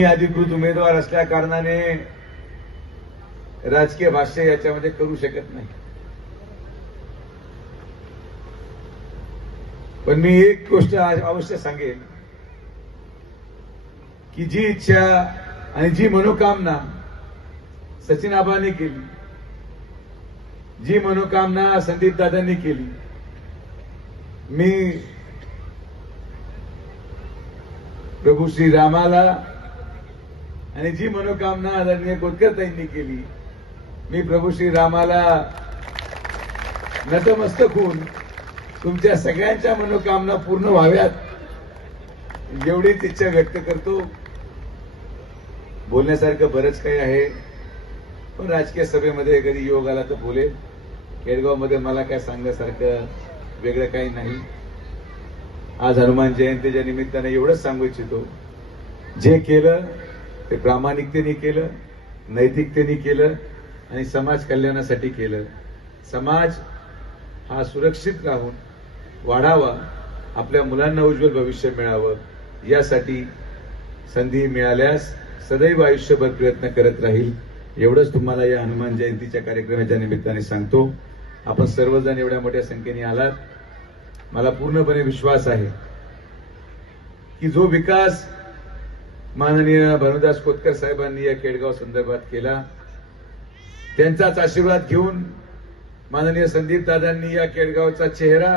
मी अधिकृत उमेदवार असल्या कारणाने राजकीय भाष्य याच्यामध्ये करू शकत नाही. पण मी एक गोष्ट अवश्य सांगेन की जी इच्छा आणि जी मनोकामना सचिन आबांनी केली जी मनोकामना संदीप दादांनी केली मी प्रभू श्री रामाला आणि जी मनोकामना आदरणीय गोदकरताईंनी केली मी प्रभू श्री रामाला नतमस्तक होऊन तुमच्या सगळ्यांच्या मनोकामना पूर्ण व्हाव्यात एवढीच इच्छा व्यक्त करतो. बोलण्यासारखं बरंच काही आहे पण राजकीय सभेमध्ये कधी योग आला तर बोलेल केडगावमध्ये मला काय सांगण्यासारखं वेगळं काही नाही. आज हनुमान जयंतीच्या निमित्ताने एवढंच सांगू इच्छितो. जे केलं ते प्रामाणिकतेने केलं नैतिकतेने केलं आणि समाज कल्याणासाठी केलं. समाज हा सुरक्षित राहून वाढावा आपल्या मुलांना उज्ज्वल भविष्य मिळावं यासाठी संधी मिळाल्यास सदैव आयुष्यभर प्रयत्न करत राहील. एवढंच तुम्हाला या हनुमान जयंतीच्या कार्यक्रमाच्या निमित्ताने सांगतो. आपण सर्वजण एवढ्या मोठ्या संख्येने आलात. मला पूर्णपणे विश्वास आहे की जो विकास माननीय भानुदास कोतकर साहेबांनी या केडगाव संदर्भात केला. त्यांचाच आशीर्वाद घेऊन माननीय संदीप दादांनी या केडगावचा चेहरा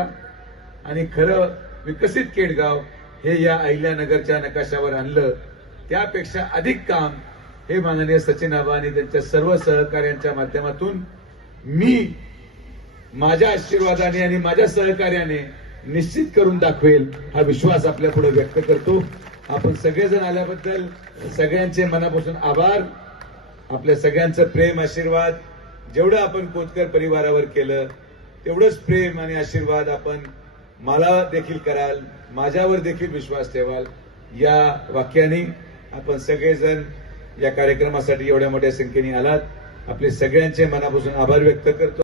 आणि खरं विकसित केडगाव हे या अहिल्यानगरच्या नकाशावर आणलं. त्यापेक्षा अधिक काम हे माननीय सचिन आबा आणि त्यांच्या सर्व सहकार्यांच्या माध्यमातून मी माझ्या आशीर्वादाने आणि माझ्या सहकार्याने निश्चित करून दाखवेल हा विश्वास आपल्या पुढे व्यक्त करतो. आपण सगळेजण आल्याबद्दल सगळ्यांचे मनापासून आभार. आपल्या सगळ्यांचं प्रेम आशीर्वाद जेवढं आपण कोतकर परिवारावर केलं तेवढंच प्रेम आणि आशीर्वाद आपण मला देखील कराल माझ्यावर देखील विश्वास ठेवाल. या वाक्याने आपण सगळेजण या कार्यक्रमासाठी एवढ्या मोठ्या संख्येने आलात. आपले सगळ्यांचे मनापासून आभार व्यक्त करतो.